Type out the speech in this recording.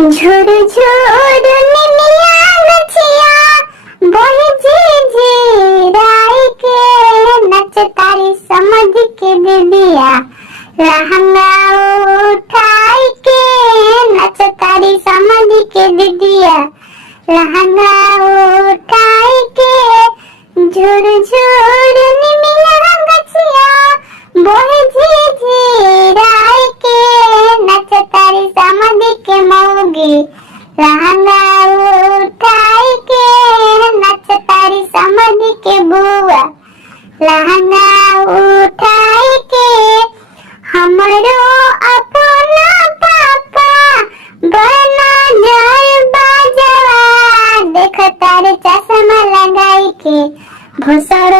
झुर झुर निमिया नचिया बोहे झिझिराई के नच तारी समझ के दीदिया लहंगा उठाई के नच तारी समझ के दीदिया लहंगा उठाई के झुर झुर निमिया नचिया बोहे झिझिराई के नच तारी समझ के मौगी लहंगा उठाई के नच तारी समझ के बुआ लहंगा उठाई के हमरो अपना पापा बना जाए बाजवा देख तारे चश्मा लगाई के भूसड़